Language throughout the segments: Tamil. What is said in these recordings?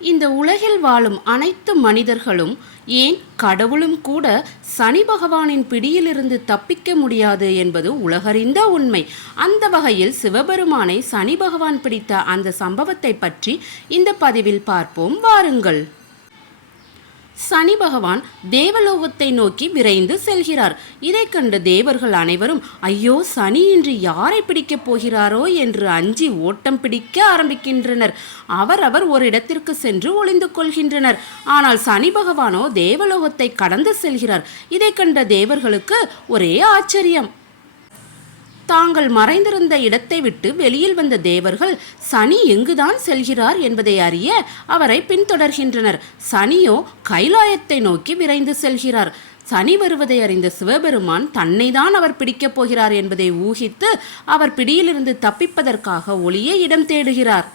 இந்த உலகில் வாழும் அனைத்து மனிதர்களும் ஏன் கடவுளும் கூட சனி பகவானின் பிடியிலிருந்து தப்பிக்க முடியாது என்பது உலகறிந்த உண்மை. அந்த வகையில் சிவபெருமானை சனி பகவான் பிடித்த அந்த சம்பவத்தை பற்றி இந்த பதிவில் பார்ப்போம். வாருங்கள். சனி பகவான் தேவலோகத்தை நோக்கி விரைந்து செல்கிறார். இதைக் கண்ட தேவர்கள் அனைவரும் ஐயோ சனி இன்று யாரை பிடிக்கப் போகிறாரோ? என்று அஞ்சி ஓட்டம் பிடிக்க ஆரம்பிக்கின்றனர். அவரவர் ஒரு இடத்திற்கு சென்று ஒளிந்து கொள்கின்றனர். ஆனால் சனி பகவானோ தேவலோகத்தை கடந்து செல்கிறார். இதைக் கண்ட தேவர்களுக்கு ஒரே ஆச்சரியம். தாங்கள் மறைந்திருந்த இடத்தை விட்டு வெளியில் வந்த தேவர்கள் சனி எங்குதான் செல்கிறார் என்பதை அறிய அவரை பின்தொடர்கின்றனர். சனியோ கைலாயத்தை நோக்கி விரைந்து செல்கிறார். சனி வருவதை அறிந்த சிவபெருமான் தன்னைதான் அவர் பிடிக்கப் போகிறார் என்பதை ஊகித்து அவர் பிடியிலிருந்து தப்பிப்பதற்காக ஒளியே இடம் தேடுகிறார்.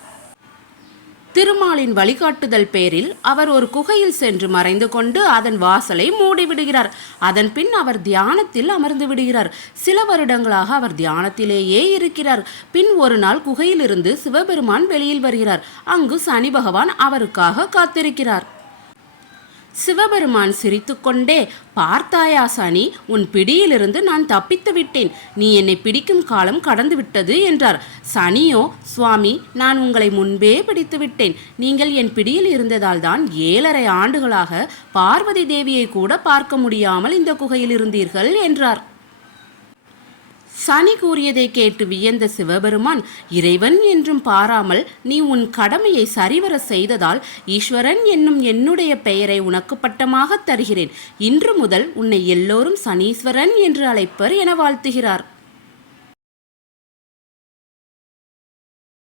திருமாலின் வழிகாட்டுதல் பேரில் அவர் ஒரு குகையில் சென்று மறைந்து கொண்டு அதன் வாசலை மூடிவிடுகிறார். அதன் பின் அவர் தியானத்தில் அமர்ந்து விடுகிறார். சில வருடங்களாக அவர் தியானத்திலேயே இருக்கிறார். பின் ஒரு நாள் குகையிலிருந்து சிவபெருமான் வெளியில் வருகிறார். அங்கு சனி பகவான் அவருக்காக காத்திருக்கிறார். சிவபெருமான் சிரித்துக்கொண்டே பார்த்தாயா சனி உன் பிடியிலிருந்து நான் தப்பித்து விட்டேன். நீ என்னை பிடிக்கும் காலம் கடந்து விட்டது என்றார். சனியோ சுவாமி நான் உங்களை முன்பே பிடித்து விட்டேன். நீங்கள் என் பிடியில் இருந்ததால் தான் ஏழரை ஆண்டுகளாக பார்வதி தேவியை கூட பார்க்க முடியாமல் இந்த குகையில் இருந்தீர்கள் என்றார். சனி கூறியதை கேட்டு வியந்த சிவபெருமான் இறைவன் என்றும் பாராமல் நீ உன் கடமையை சரிவர செய்ததால் ஈஸ்வரன் என்னும் என்னுடைய பெயரை உனக்கு பட்டமாக தருகிறேன். இன்று முதல் உன்னை எல்லோரும் சனீஸ்வரன் என்று அழைப்பர் என வாழ்த்துகிறார்.